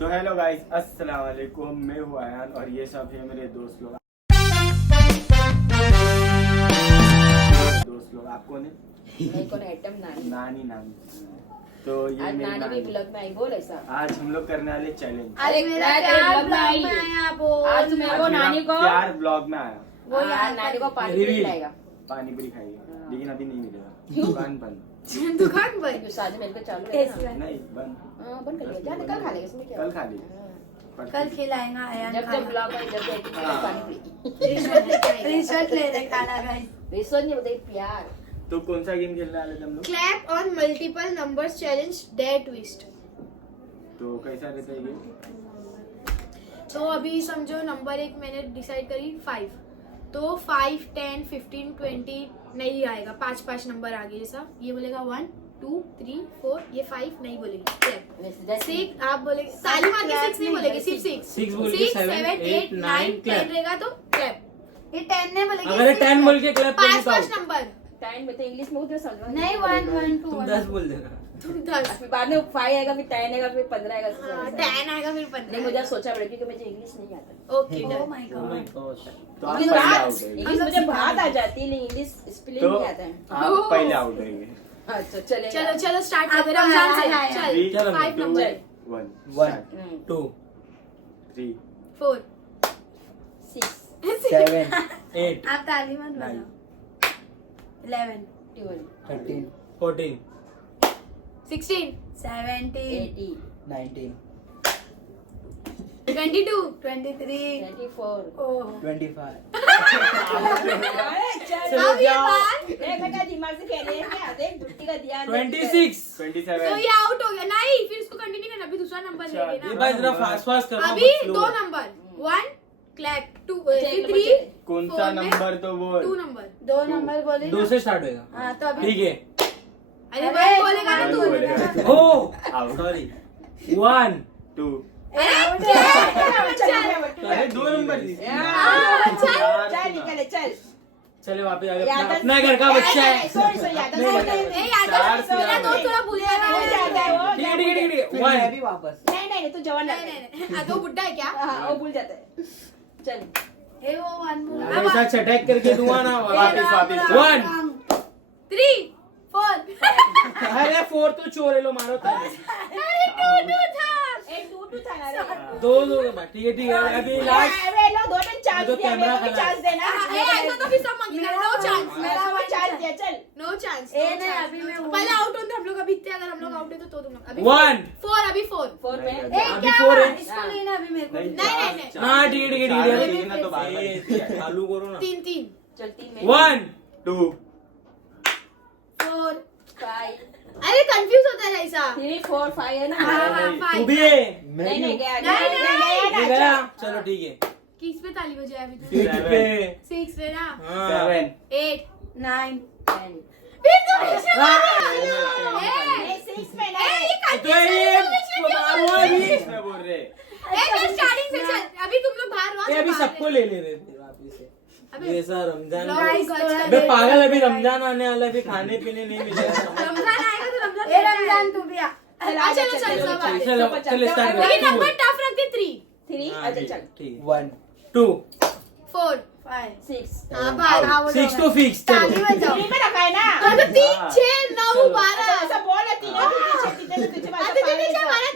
तो hello guys, अस्सलाम वालेकुम। मैं हूँ आयान और ये सब है मेरे दोस्त लोग। आप कौन है? नानी। तो ये आज मेरी नानी भी ब्लॉग में आई, बोल ऐसा। आज हम लोग करने वाले चैलेंज। अरे मेरा प्यार ब्लॉग में आया वो। आज तुम्हें वो नानी को प्यार ब्लॉग में आया। वो यार नानी को पानी पूरी खिलाएगा। पानी पूरी खाएगा, लेकिन अभी नहीं मिलेगा। दुकान बंद। दुकान बंद क्यों? शादी मिलकर चालू है ना? नहीं बंद। बंद कर दिया। जाने कल खा लेगा, इसमें क्या? कल खा लेगा। कल खिलाएगा आयान। जब ब्लॉग में जब पानी पूरी रिश्वत ले रहे खाना गाइस। रिश्वत नहीं बोलते, प्यार। तो कौन सा गेम खेलने वाले थे हम लोग? Clap on multiple numbers challenge dare twist. तो कैसा रहता है ये? तो अभी समझो नंबर एक मैंने डिसाइड करी 5, तो 5, 10, 15, 20 नहीं आएगा, 5 नंबर आगे जैसा ये बोलेगा 1, 2, 3, 4, ये 5 नहीं बोलेगी। 6 आप बोलेगे, ताली मार के 6 नहीं बोलेगी, सिर्फ 6 बोल के 7, 8, 9, 10 रहेगा तो क्लैप। ये 10 नहीं बोलेगी। अगर 10 बोल के क्लैप कर 5 नंबर। टाइम में तो इंग्लिश में उधर समझ नहीं 1, 1, 2, तुम 10 बोल देना। तुम 10 फिर बाद में 5 आएगा, फिर 10 आएगा, फिर 15 आएगा। 10 आएगा फिर 15। नहीं, मुझे सोचा पड़ेगा क्योंकि मुझे इंग्लिश नहीं आता। Okay oh done. My Oh my God. gosh. तो आप पहले आउट होंगे। इंग्लिश मुझे बात आ जाती है, लेकिन इंग्लिश स्पेलिंग तो नहीं आता है। आप पहले आउट होंगे। अच्छा चलेगा। चलो स्टार्ट करते हैं आपका रमजान से। आया, चल चलो, 5 नंबर। 1, 2, 3, 4, 6, 7, 8, आप ताली मत बजाओ। 11, 12, 13, 14, 16, 17, 18, 19, 22, 23। 24। ओह 25. अब ये बात बेटा दिमाग से खेल रहे हैं क्या? देख बुट्टी का ध्यान। 26. 27। तो ये आउट हो गया। नहीं, फिर इसको कंटिन्यू करना, अभी दूसरा नंबर अच्छा, ले ये लेना। बात जरा फास्ट करो। अभी 2 नंबर, 1 क्लैप, 2 3 कौन सा नंबर? तो वो 2 नंबर। 2 नंबर बोले 2 से स्टार्ट होएगा। हाँ तो अभी ठीक है। अरे अरे, 1 बोलेगा ना one तू। बोलेगा। हो आउट। सॉरी 1. 2। अरे 2 नंबर दी। चल निकले चल। चले वापस आ गए। यादव- अपना घर का बच्चा है। सॉरी यादव नहीं, नहीं नहीं, ए यादव, मेरा दोस्त थोड़ा भूल गया था। ठीक है 1. नहीं तू जवान नहीं नहीं नहीं, हाँ, तो वो बुड्ढा है क्या? हाँ वो भूल जाता है। चल ए वो 1 बोला। ऐसा छटक करके दूंगा ना। वापिस। 1. 3, 4 अरे 4 तो चोरे लो मारो था। अरे 2 था। एक टू था ना रे। 2 ठीक है अभी लास्ट। अरे लो 2 टाइम चांस तो दिया, कैमरा मेरे को भी खड़ा है। चांस देना। ए ऐसा तो भी सब मांगेगा। नो चांस, मेरा वो चांस दिया चल। No chance. ए नहीं अभी मैं हूँ। पहले आउट होते हम लोग, अभी इतने अगर हम लोग आउट है तो तुम लोग अभी 1. 4 अभी 4 4 में ए अभी क्या 4 हुआ? है। इसको लेना अभी मेरे को। नहीं। हाँ ठीक है चार लेंगे ना तो बार बार चालू करो ना। 3 चल 3 में 1. 2, 4 5 अरे कंफ्यूज होता है ऐसा। 3 4 5 है ना। हाँ, नहीं, 5 तू भी है। नहीं गया नहीं, ये गया चलो ठीक है। किस पे ताली बजाया अभी तू? 6 पे 6 पे ना। हाँ 7, 8 9 10 फिर तो हाँ। 6 में ना। तो ये मारो अभी। इसमें बोल रहे। स्टार्टिंग से चल, अभी तुम लोग बाहर ये अभी सबको ले ले रहे थे वापिस से। अबे, ऐसा रमजान ब्लॉग में- को अच्छा अबे दे। पागल अभी रमजान आने वाला है, अभी खाने पीने नहीं मिलेगा। रमजान आएगा तो रमजान ए रमजान तू भी आ। चलो सब चलो चलो स्टार्ट लेकिन नंबर टफ रखते 3 3 अच्छा चल ठीक है 1 2 4 5 6 हाँ बार हाँ 6 तो फिक्स चलो। ताली बजाओ। 3 में रखा है ना। अबे 3 6 9 चलो। 12 ऐसा बोल है 3 तुझे तुझे बात अरे तेरे क्या मारा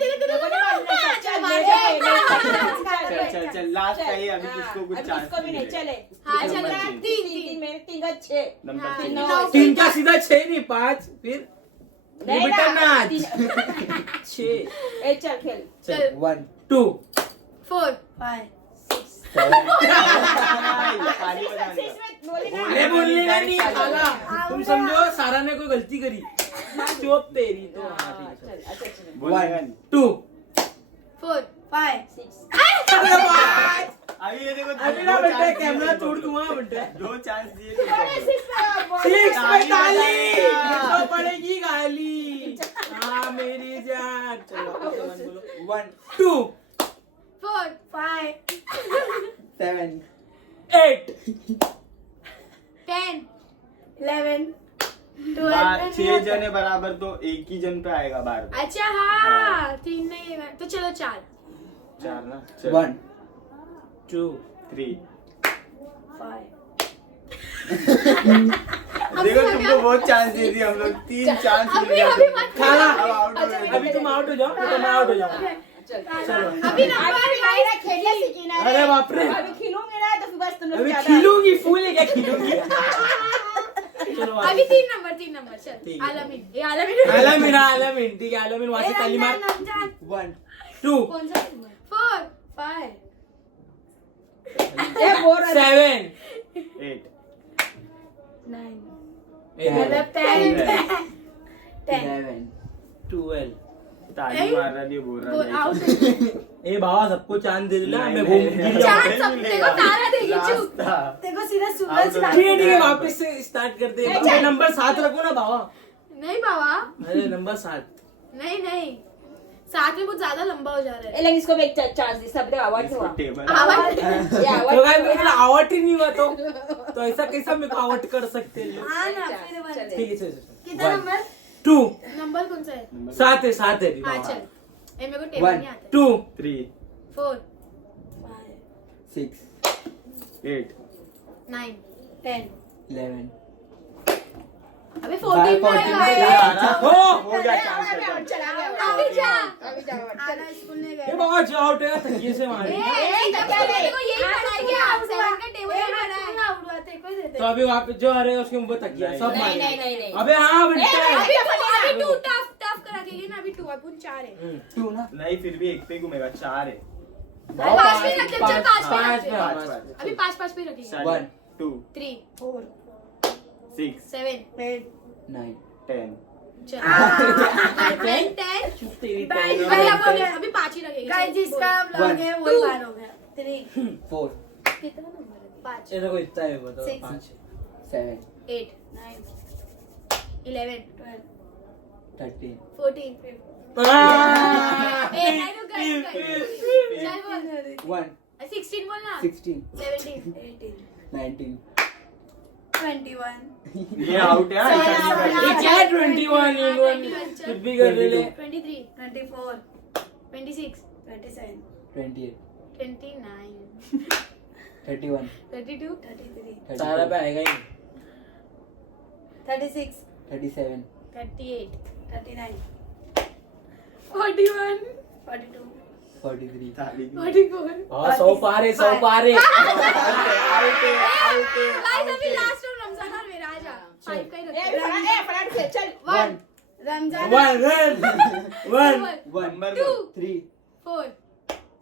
तेरे चल चल लास्ट का ही अभी किसको कुछ चांस इसको भी नहीं चले। हाँ चलो नंबर 3 3 में 3 का 6 नंबर हाँ, 3। नौ। 3 का सीधा 6 नहीं 5 फिर नहीं बेटा ना, नाच तीन- 6 ए चल खेल। चल 1 2 4 5 ताली बजाने का। अरे बोलने का नहीं साला तुम समझो सारा ने कोई गलती करी चुप तेरी तो हाँ ठीक है चल अच्छा चल। बोलेगा नहीं। 2 4 5 6 अभी ये देखो अभी ना बेटा कैमरा तोड़ दूंगा बेटा 2 चांस दिए थे। 6 पे ताली तो पड़ेगी गाली हाँ मेरी जान चलो 1 2 4 5 7 8 10 11 बार 12 6 जने बराबर तो एक ही जन पे आएगा बार बार। अच्छा हाँ 3 नहीं है तो चलो 4 4 ना चल 1 2 3 5 देखो तुमको बहुत चांस दे दिए हम लोग 3 चांस मिल गया खाना अब आउट हो गए अभी तुम आउट हो जाओ तो मैं आउट हो जाऊंगा चलो अभी नंबर मेरा खेलने सीखना है। अरे बाप रे अभी खिलूंगी ना तो फिर बस तुम लोग अभी ज्यादा- खिलूंगी फूल है क्या खिलूंगी चलो अभी 3 नंबर चल ठीक है। आलमीन ये आलमीन आलमीन ठीक है आलमीन वहां से ताली मार 1 2 कौन सा नंबर 4 5 ये बोर है। 7 8 9 11 10 11 12 ताली मार रहा है बोल रहा है आउट ए बाबा सबको चांद दे दिला मैं नहीं, घूम नहीं, गिर जाऊंगा चांद सब देखो तारा देगी चुप रास्ता। देखो सीधा सूरज आउट हो ठीक है वापस से स्टार्ट करते हैं नहीं, नंबर 7 रखो ना बाबा नहीं बाबा अरे नंबर 7 नहीं साथ में कुछ ज्यादा लंबा हो जा रहा है लेकिन इसको भी एक चांस दी सब अवार्ड इसको हुआ टेबल आवाज ये तो award गाइस मेरे को आवट ही नहीं हुआ तो ऐसा कैसा मेरे को आवट कर सकते हैं लोग हाँ ना फिर वन चल। ठीक है चल कितना नंबर 2 नंबर कौन सा है 7 है 7 है अभी हाँ बाबा चल ये मेरे को टेबल नहीं आता 2 3 4 6 8 9 10 11 अबे 14 में आएगा हो हो गया चांस चला गया अभी जा अभी जाओ आना स्कूल नहीं ये गए बाबा जो आउट है तकिए से मारे देखो यही पढ़ा है क्या 7 का टेबल ही पढ़ा है ना उड़वाते कोई देते तो अभी वापस जो आ रहे हैं उसके ऊपर तकिया सब नहीं मारे नहीं नहीं अबे हाँ बेटा अभी 2 टफ करा के ना अभी 2 अपन 4 है 2 ना नहीं फिर भी एक पे घूमेगा 4 है पांच पे रखते हैं, चल पांच पे पांच रखते पे, हैं। पांच पे। पांच। अभी 5 पे रखेंगे 1 2 3 4 6 7 8 9 10 10 अभी 5 ही रखेंगे गाइस जिसका ब्लॉग है वही Two. बार हो गया 3 4 कितना नंबर है 5 ये देखो इतना है बताओ Six. 5 7 8 9 11 12 13 15 14 चल बोल 1 16 बोल ना 16 17 18 19 21 ये आउट है Sorry, ऐसा नहीं sorry. करना। ये क्या 21 इन 1 कुछ भी कर ले 23 24 26 27 28 29 31 32 33 सारा पे आएगा ही 36 37 38 39 41 42 43 ताली 44 हाँ 100 पारे 100 पारे आउट है गाइस अभी लास्ट राउंड रमजान और मेरा आजा 5 का ही रखते हैं फटाफट से चल 1 रमजान 1 नंबर 2 3 4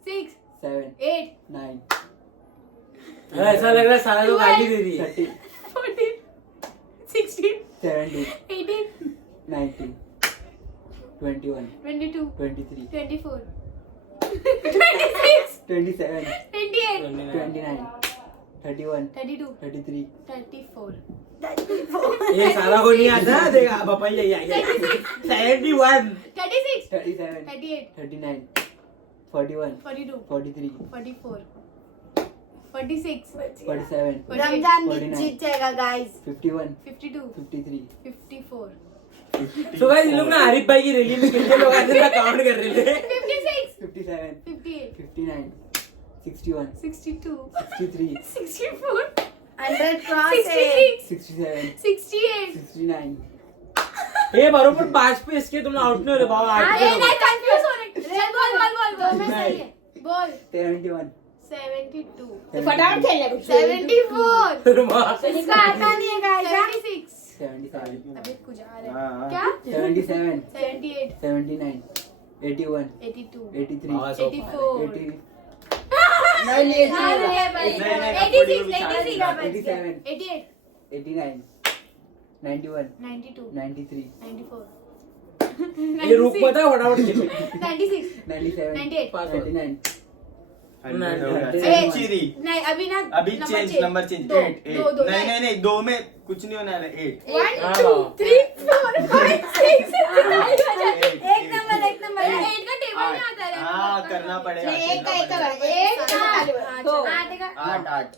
6 7 8 9 ऐसा लग रहा है सारा लोग गाली दे रही है 14 16 17 18 19 21 22 23 24 26 27 28 29 31 32 33 34 ये सारा को नहीं आता देखा पापा यही आ गया 71 36 37 38 39 41 42 43 44 46 47 रमजान 49 जीत जाएगा गाइस 51 52 53 54 तो गाइस इन लोग ना आरिफ भाई की रैली में कितने लोग आते हैं काउंट कर रहे थे 56 57 58 59 61 62 63 64 100 क्रॉस है 66 67 68 69 ये बरोबर 5 पे इसके तुम आउट नहीं हो रहे बाबा अरे 8 नहीं कंफ्यूज हो रहे बोल मैं सही है बोल 71 72 फटाफट खेलने कुछ 74 इसका आता नहीं है गाइस 76 77 अबे कुछ आ रहा हाँ, है हाँ। क्या 77 78 79 81 82 83 84 80 नहीं नहीं नहीं, 86 87 88 89 91 92 93 94 ये रुक पता है फटाफट खेलो 96 97 98 99 100 हो गया। ए, सेंचुरी नहीं अभी ना अभी चेंज नंबर चेंज दो 8 दो दो नहीं नहीं नहीं 2 में कुछ नहीं होने वाला 8 1 2 3 4 5 6 एक नंबर 8 का टेबल नहीं आता है हाँ करना पड़ेगा नहीं एक का खेलना कर एक पड़ेगा। का दो 8 का 8 8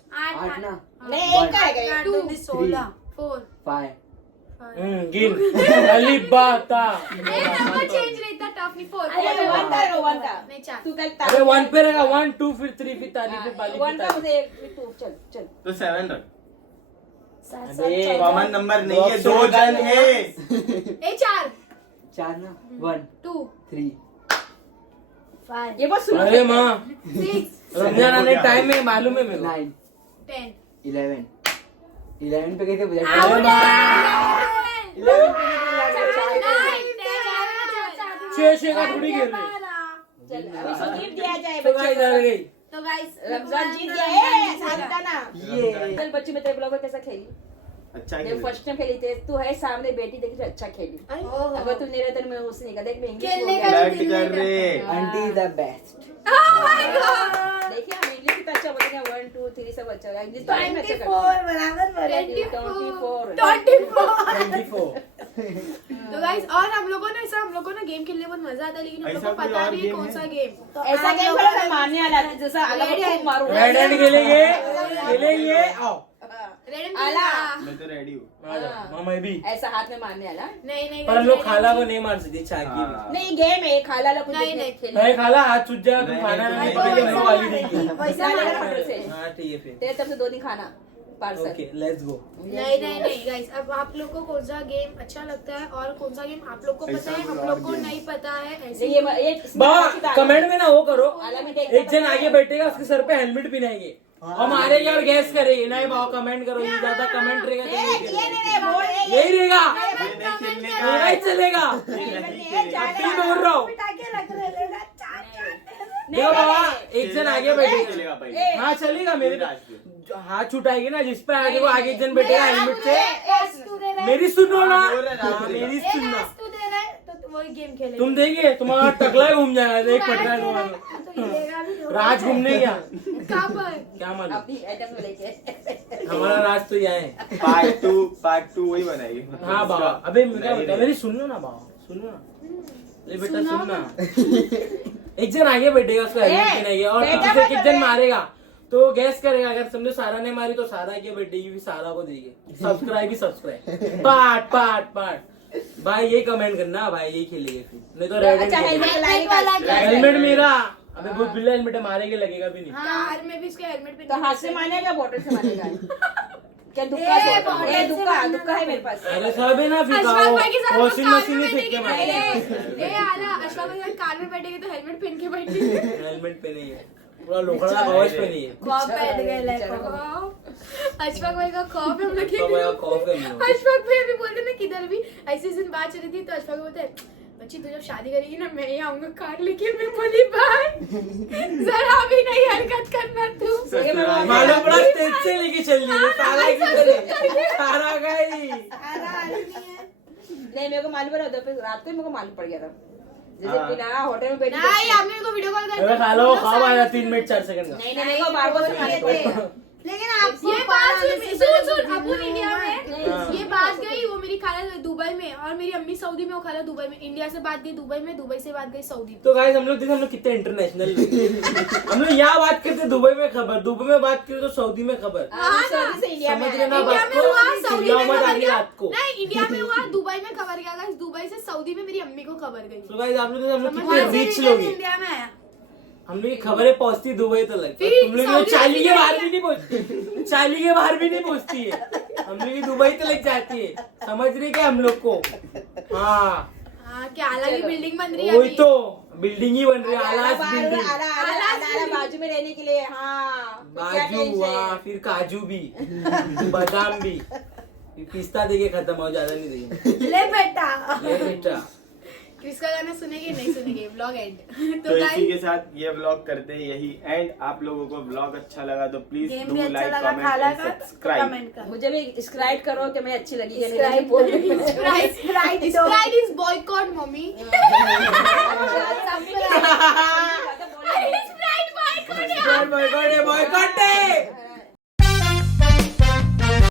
8 ना नहीं एक का है 2 16 4 5 गिन अली बाता नंबर चेंज रहता टफ अपनी 4 अरे वन का रो वन का नहीं 4 तू कल अरे 1 पे रहेगा 1 2 फिर 3 फिर ताली फिर पाली वन फिर का ताली। मुझे तू चल चल तो 7 रख। अबे कॉमन नंबर नहीं है, Box 2 होगा जन है। ए 4 4 ना 1 2 3 5 ये बहुत सुनो अरे माँ 6 रमजान आने टाइम में मालूम है मेरे को 9 10 11 11 पे कैसे बुझा अरे माँ 6 का थोड़ी गिर रही। चल अभी इसको गिफ्ट दिया जाए तो गाइस बच्चे आ गई। तो गाइस रमजान जीत गया है साथ का ना ये कल बच्चे में तेरे ब्लॉग में कैसा खेली अच्छा जब खेले। फर्स्ट टाइम खेली थे तू है सामने बेटी देखी तो अच्छा खेली अगर तू नहीं रहता तो मैं उससे नहीं देख मैं इंग्लिश खेलने बोल का रहा फ्लर्ट कर रहे। आंटी इज द बेस्ट हूं। देखिए हम इंग्लिश कितना अच्छा बोलेंगे 1 2 3 सब अच्छा है इंग्लिश तो हम अच्छा करते 24 बराबर बोलेंगे 24 24 तो गाइस और हम लोगों ने ऐसा हम लोगों ने गेम खेलने में बहुत मजा आता है लेकिन हम लोग ऐसा को कोई पता और नहीं है game कौन है? सा गेम तो ऐसा आप गेम लोगों खेलो ने- मैं मारने वाला था जैसा अल्लाह को खूब मारूं रेड एंड खेलेंगे आओ रेडम आला। मैं तो रेडी हूँ। आ जाओ माँ मैं भी। ऐसा हाथ में मारने वाला नहीं नहीं पर हम लोग खाला को नहीं मार सकते चाकी भी। हाँ। नहीं गेम है खाला ला कुछ नहीं, देखने नहीं। खेलने नहीं खाला हाथ छूट जाएगा तुम नहीं, खाना नहीं, नहीं नहीं, खाएगी, नहीं, मेरे को गाली देगी। वैसा ला मारा। पटल से हाँ ठीक है फिर तेरे तरफ से 2 दिन खाना पार्सल ओके लेट्स गो। नहीं नहीं नहीं गाइस अब आप लोग को कौन सा गेम अच्छा लगता है और कौन सा गेम आप लोग को पता ऐसा है कोई हम लोग को और game। नहीं पता है ऐसे ये बा कमेंट में ना वो करो आला में देख एक जन आगे बैठेगा उसके सर पे हेलमेट पहनाएंगे और मारेंगे और गैस करेंगे नहीं बाबा कमेंट करो ये ज्यादा कमेंट रहेगा तो नहीं करेंगे। यही रहेगा ये नहीं खेलने का यही है। चलेगा ये नहीं खेलेगा। अब भी बोल रहा हूँ पिटा के रख रहे हैं, चाचा। देखो बाबा एक जन आगे बैठेगा चलेगा पहले। हाँ चलेगा मेरे फिर आज फिर। जो हाथ छुटाएगी ना जिस पे आगे वो आगे एक जन बैठेगा हेलमेट से आज तू दे रहा है, मेरी सुनो ना हाँ, बोल रहा है, हाँ, मेरी एक सुनना आज तू दे रहा है, तो वही गेम खेलेंगे। तुम देखिए तुम्हारा टकला ही घूम जाएगा एक पटका तो तुम्हारा हिलेगा भी नहीं। राज घूमने गया कहाँ पर क्या मालूम अपनी आइटम में लेके हमारा राज तो यहाँ है पार्ट टू वही बनाएगी। हाँ बाबा अबे मैं क्या बता मेरी सुन लो ना बाबा सुनो ना ले बेटा सुनना एक जन आगे बैठेगा उसको हेलमेट पहनाएंगे और बेटा पीछे से एक मत जन बे। मारेगा तो गैस करेगा अगर समझो सारा ने मारी तो सारा आगे बैठेगी भी सारा को देगी सब्सक्राइब पार्ट पार्ट पार्ट भाई ये कमेंट करना भाई यही खेलेंगे फिर नहीं तो रेड अच्छा हेलमेट लाएगा हेलमेट मेरा अबे बहुत बिल्ला हेलमेट है मारेंगे लगेगा भी नहीं कार में भी इसके हेलमेट पे तो हाथ से मारेगा बॉटल से मारेगा क्या दुक्का है दुक्का है मेरे पास अरे सब है ना फिर अशफाक भाई के साथ वॉशिंग कार मशीन में ही फेंक के मारेंगे बैठेगी ए आला अशफाक भाई के साथ कार में बैठेगी तो हेलमेट पहन के बैठेगी हेलमेट पे नहीं है पूरा लोखड़ा कवच पे नहीं है कौन बैठ गए ले चलो। कौन। अशफाक भाई का खौफ है हम लोग तो भाई कॉफ है नहीं अशफाक भाई अभी बोलते ना किधर भी ऐसी दिन बात चल रही थी तो अशफाक भाई बोलते हैं बच्ची तू जब शादी करेगी ना मैं ही आऊंगा कार लेके मैं बोली भाई जरा भी नहीं हरकत करना तू ससुराल मालूम पड़ा स्टेज से लेके चल रही है सारा की चले सारा गई नहीं मेरे को मालूम पड़ा फिर रात को ही मेरे को मालूम पड़ गया था जैसे हाँ। बिना होटल में बैठी नहीं आपने मेरे को वीडियो कॉल अरे कर खा लो खाओ आया 3 मिनट 4 सेकंड का नहीं मेरे को बार बार से मालूम पड़ा लेकिन आपको ये बात सुन अबू इंडिया में नहीं। ये बात गई वो मेरी खाला दुबई में और मेरी अम्मी सऊदी में वो खाला दुबई में इंडिया से बात गई दुबई में दुबई से बात गई सऊदी में तो गाइस हम लोग देखो हम लोग कितने इंटरनेशनल हम लोग यहाँ बात करते दुबई में खबर दुबई में बात करते तो सऊदी में खबर हाँ, सऊदी से इंडिया में समझ आया। रहे ना इंडिया बात में हुआ को सऊदी चिल्लाओ में मत खबर आगे गया रात को नहीं इंडिया में हुआ दुबई में खबर गया गाइस दुबई से सऊदी में मेरी अम्मी को खबर गई तो गाइस आप लोग हम लोग समझ कितने रिच लोग हैं इंडिया में आया। हम लोग की खबरें पहुंचती दुबई तक लगती फिर तुम लोग सऊदी चाली के अरब बाहर भी नहीं पहुंचती चाली के बाहर भी नहीं पहुंचती है हम लोग की दुबई तक लग जाती है समझ रही क्या हम लोग को हाँ हाँ क्या आला की बिल्डिंग बन रही है वही अभी तो बिल्डिंग ही बन रही है आला आलास बार- बिल्डिंग आला बाजू में रहने के लिए हाँ क्या बाजू tension है? हाँ फिर काजू भी बादाम भी फिर पिस्ता देके खत्म हो ज्यादा नहीं देंगे ले बेटा ये बेटा किसका गाना सुनेंगे नहीं सुनेंगे ब्लॉग एंड तो तो इसी गाइस के साथ ये व्लॉग करते हैं यही एंड आप लोगों को व्लॉग अच्छा लगा तो प्लीज गेम डू भी अच्छा लाइक लगा कमेंट खाला एंड का सब्सक्राइब कमेंट कर मुझे भी स्क्राइब करो कि मैं अच्छी लगी कि नहीं Scribe लगी, बोल रही हूँ। Sprite दो। Sprite is boycott mummy Subscribe।